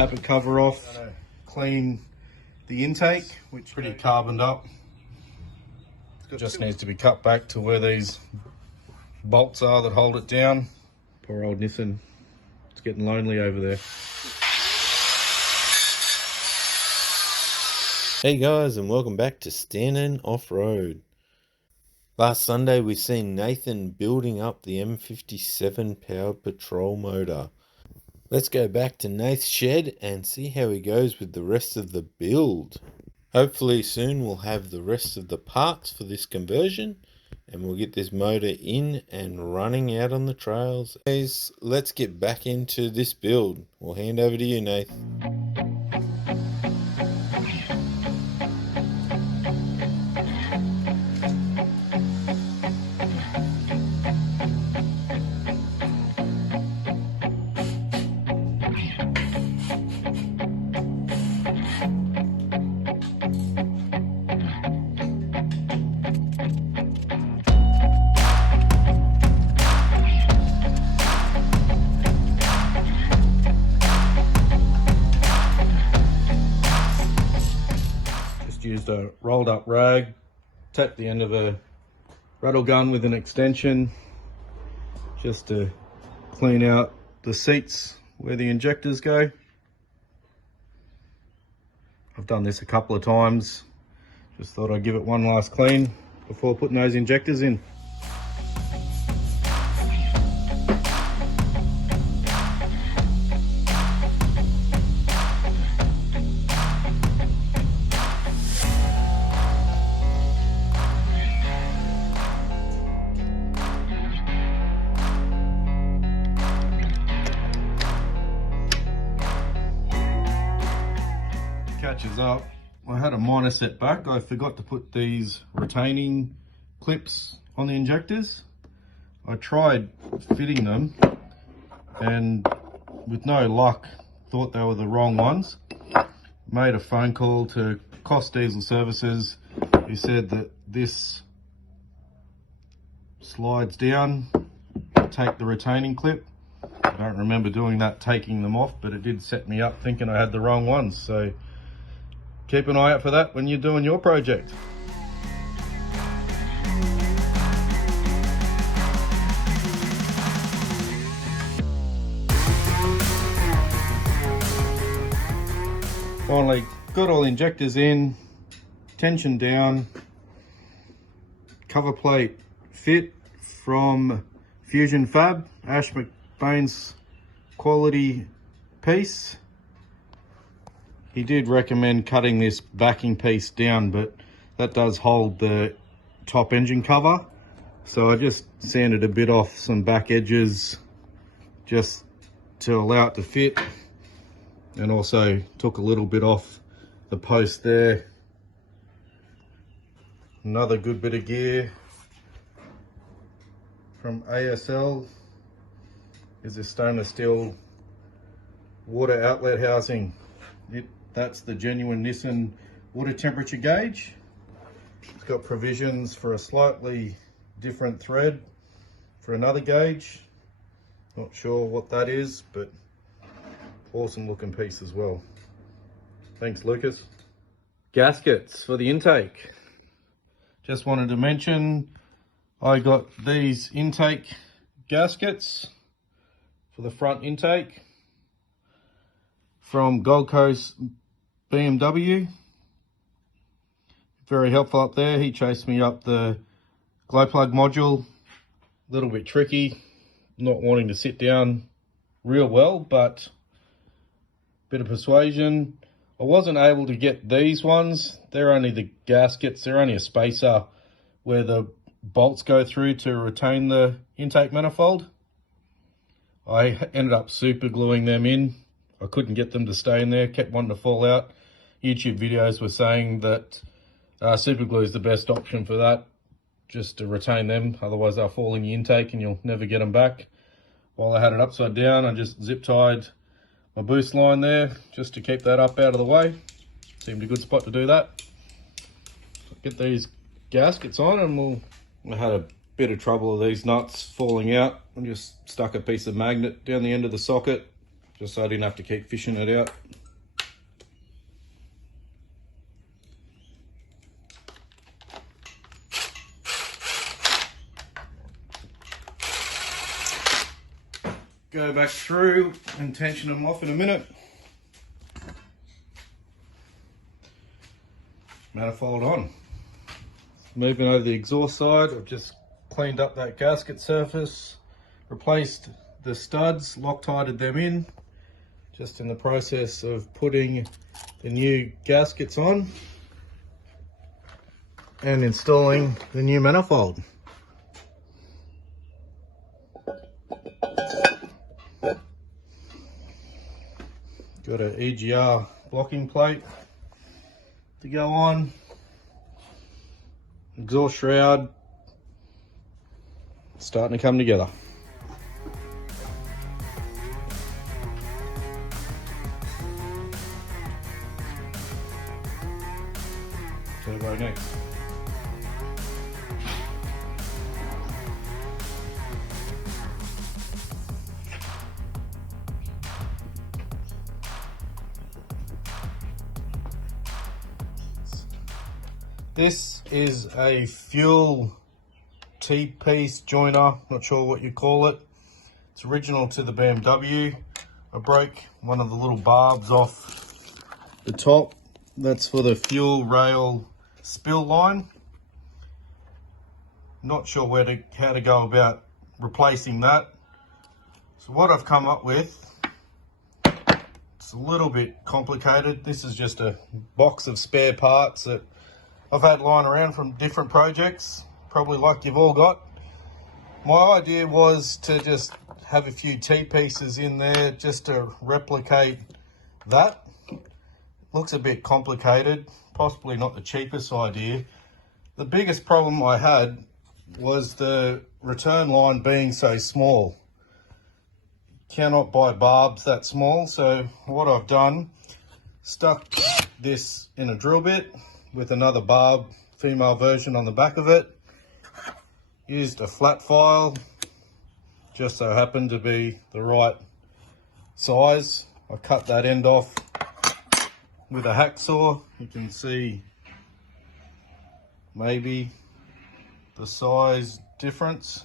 tappet cover off. Clean the intake, which pretty carboned up. Just needs to be cut back to where these bolts are that hold it down. Poor old Nissan, it's getting lonely over there. Hey guys, and welcome back to Standing Off-Road. Last Sunday we seen Nathan building up the M57 powered patrol motor. Let's go back to Nath's shed and see how he goes with the rest of the build. Hopefully soon we'll have the rest of the parts for this conversion and we'll get this motor in and running out on the trails. Guys, let's get back into this build. We'll hand over to you, Nath. Used a rolled up rag, tapped the end of a rattle gun with an extension just to clean out the seats where the injectors go. I've done this a couple of times, just thought I'd give it one last clean before putting those injectors in. Catches up, I had a minor setback. I forgot to put these retaining clips on the injectors. I tried fitting them and with no luck thought they were the wrong ones. Made a phone call to Cost Diesel Services, who said that this slides down, take the retaining clip. I don't remember doing that, taking them off, but it did set me up thinking I had the wrong ones. So keep an eye out for that when you're doing your project. Finally got all the injectors in, tension down, cover plate fit from Fusion Fab, Ash McBain's quality piece. He did recommend cutting this backing piece down, but that does hold the top engine cover. So I just sanded a bit off some back edges just to allow it to fit, and also took a little bit off the post there. Another good bit of gear from ASL is this stainless steel water outlet housing. That's the genuine Nissan water temperature gauge. It's got provisions for a slightly different thread for another gauge. Not sure what that is, but awesome looking piece as well. Thanks, Lucas. Gaskets for the intake. Just wanted to mention I got these intake gaskets for the front intake from Gold Coast BMW. Very helpful up there. He chased me up the glow plug module. A little bit tricky, not wanting to sit down real well, but bit of persuasion. I wasn't able to get these ones. They're only the gaskets. They're only a spacer where the bolts go through to retain the intake manifold. I ended up super gluing them in. I couldn't get them to stay in there, kept wanting to fall out. YouTube videos were saying that super glue is the best option for that, just to retain them, otherwise they'll fall in the intake and you'll never get them back. While I had it upside down, I just zip tied my boost line there just to keep that up out of the way. Seemed a good spot to do that. Get these gaskets on and I had a bit of trouble with these nuts falling out. I just stuck a piece of magnet down the end of the socket just so I didn't have to keep fishing it out. go back through and tension them off in a minute. Manifold on. Moving over the exhaust side, I've just cleaned up that gasket surface, replaced the studs, Loctited them in. Just in the process of putting the new gaskets on and installing the new manifold. Got an EGR blocking plate to go on, exhaust shroud, starting to come together. Turbo next. This is a fuel T-piece joiner, not sure what you call it. It's original to the BMW. I broke one of the little barbs off the top. That's for the fuel rail spill line. Not sure how to go about replacing that. So what I've come up with, it's a little bit complicated. This is just a box of spare parts that I've had lying around from different projects, probably like you've all got. My idea was to just have a few T-pieces in there just to replicate that. Looks a bit complicated, possibly not the cheapest idea. The biggest problem I had was the return line being so small. Cannot buy barbs that small, so what I've done, stuck this in a drill bit with another barb, female version on the back of it. Used a flat file, just so happened to be the right size. I cut that end off with a hacksaw. You can see maybe the size difference.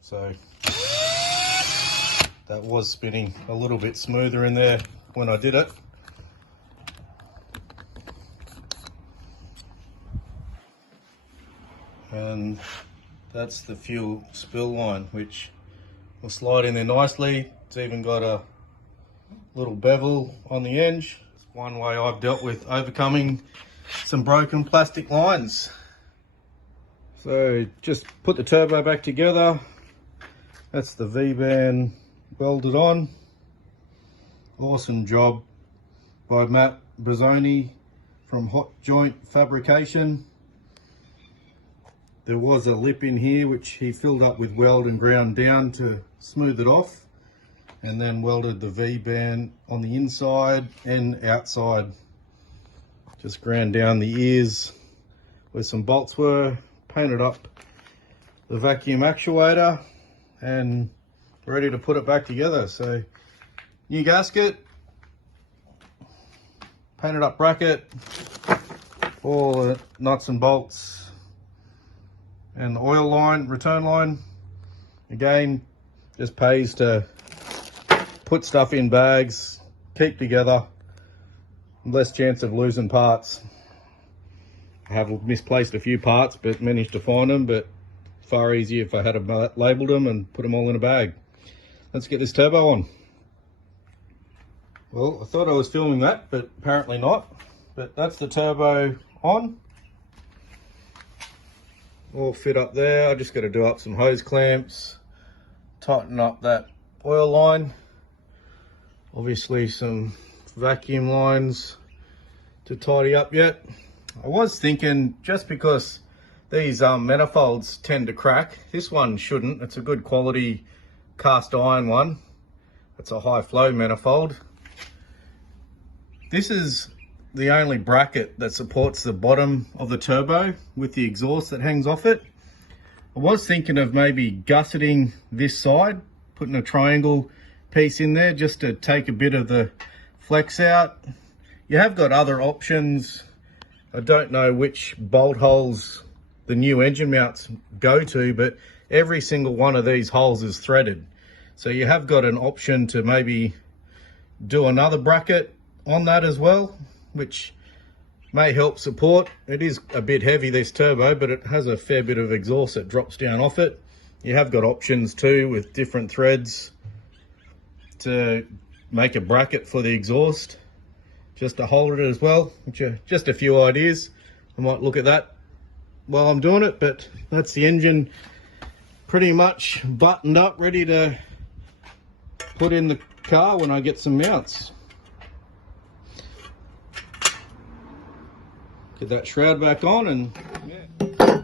So that was spinning a little bit smoother in there when I did it. And that's the fuel spill line, which will slide in there nicely. It's even got a little bevel on the edge. It's one way I've dealt with overcoming some broken plastic lines. So just put the turbo back together. That's the V-band welded on. Awesome job by Matt Brazzoni from Hot Joint Fabrication. There was a lip in here which he filled up with weld and ground down to smooth it off, and then welded the V-band on the inside and outside. Just ground down the ears where some bolts were, painted up the vacuum actuator, and ready to put it back together. So new gasket, painted up bracket, all the nuts and bolts, and the oil line, return line. Again, just pays to put stuff in bags, keep together, less chance of losing parts. I have misplaced a few parts, but managed to find them, but far easier if I had labelled them and put them all in a bag. Let's get this turbo on. Well, I thought I was filming that, but apparently not. But that's the turbo on. All fit up there. I just got to do up some hose clamps, tighten up that oil line, obviously some vacuum lines to tidy up yet. I was thinking, just because these manifolds tend to crack, this one shouldn't. It's a good quality cast iron one. It's a high flow manifold. This is the only bracket that supports the bottom of the turbo with the exhaust that hangs off it. I was thinking of maybe gusseting this side, putting a triangle piece in there just to take a bit of the flex out. You have got other options. I don't know which bolt holes the new engine mounts go to, but every single one of these holes is threaded. So you have got an option to maybe do another bracket on that as well, which may help support. It is a bit heavy, this turbo, but it has a fair bit of exhaust that drops down off it. You have got options too with different threads to make a bracket for the exhaust, just to hold it as well, which are just a few ideas. I might look at that while I'm doing it, but that's the engine pretty much buttoned up, ready to put in the car when I get some mounts. Get that shroud back on, and yeah.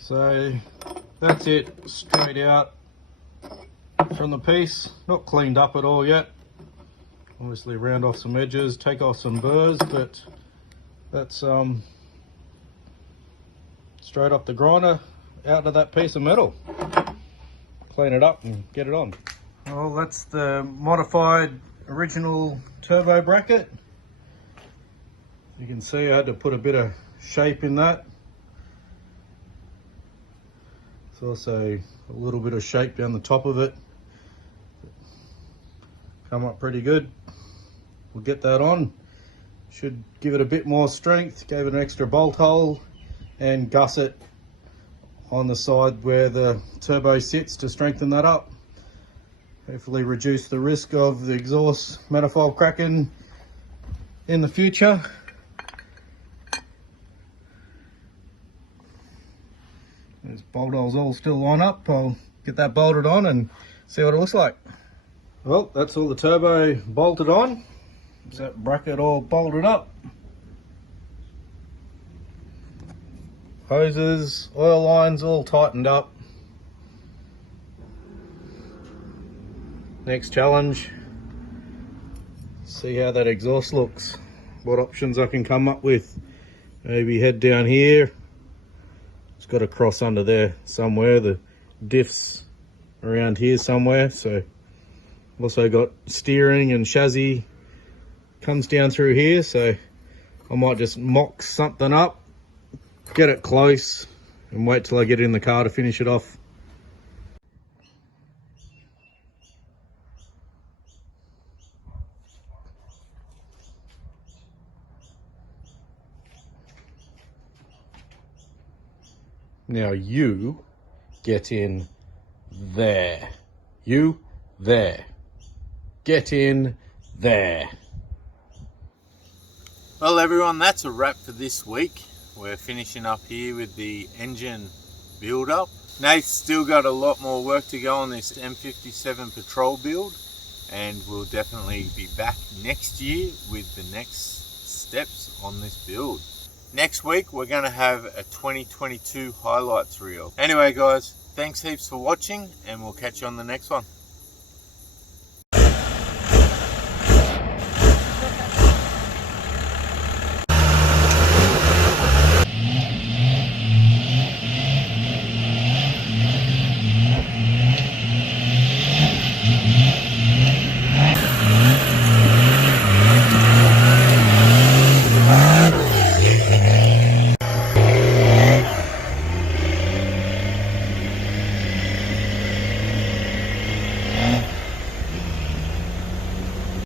So that's it, straight out from the piece, not cleaned up at all yet. Obviously round off some edges, take off some burrs, but that's straight off the grinder out of that piece of metal. Clean it up and get it on. Well, that's the modified original turbo bracket. You can see I had to put a bit of shape in that. There's also a little bit of shape down the top of it. Come up pretty good. We'll get that on. Should give it a bit more strength. Gave it an extra bolt hole and gusset on the side where the turbo sits to strengthen that up. Hopefully reduce the risk of the exhaust manifold cracking in the future. Those bolt holes all still line up. I'll get that bolted on and see what it looks like. Well, that's all the turbo bolted on. Is that bracket all bolted up? Hoses, oil lines all tightened up. Next challenge, see how that exhaust looks, what options I can come up with. Maybe head down here, it's got a cross under there somewhere, the diffs around here somewhere. So also got steering and chassis comes down through here, so I might just mock something up, get it close and wait till I get in the car to finish it off. Now you get in there. You there. Get in there. Well everyone, that's a wrap for this week. We're finishing up here with the engine build up. Nate's still got a lot more work to go on this M57 patrol build, and we'll definitely be back next year with the next steps on this build. Next week we're going to have a 2022 highlights reel. Anyway guys, thanks heaps for watching, and we'll catch you on the next one.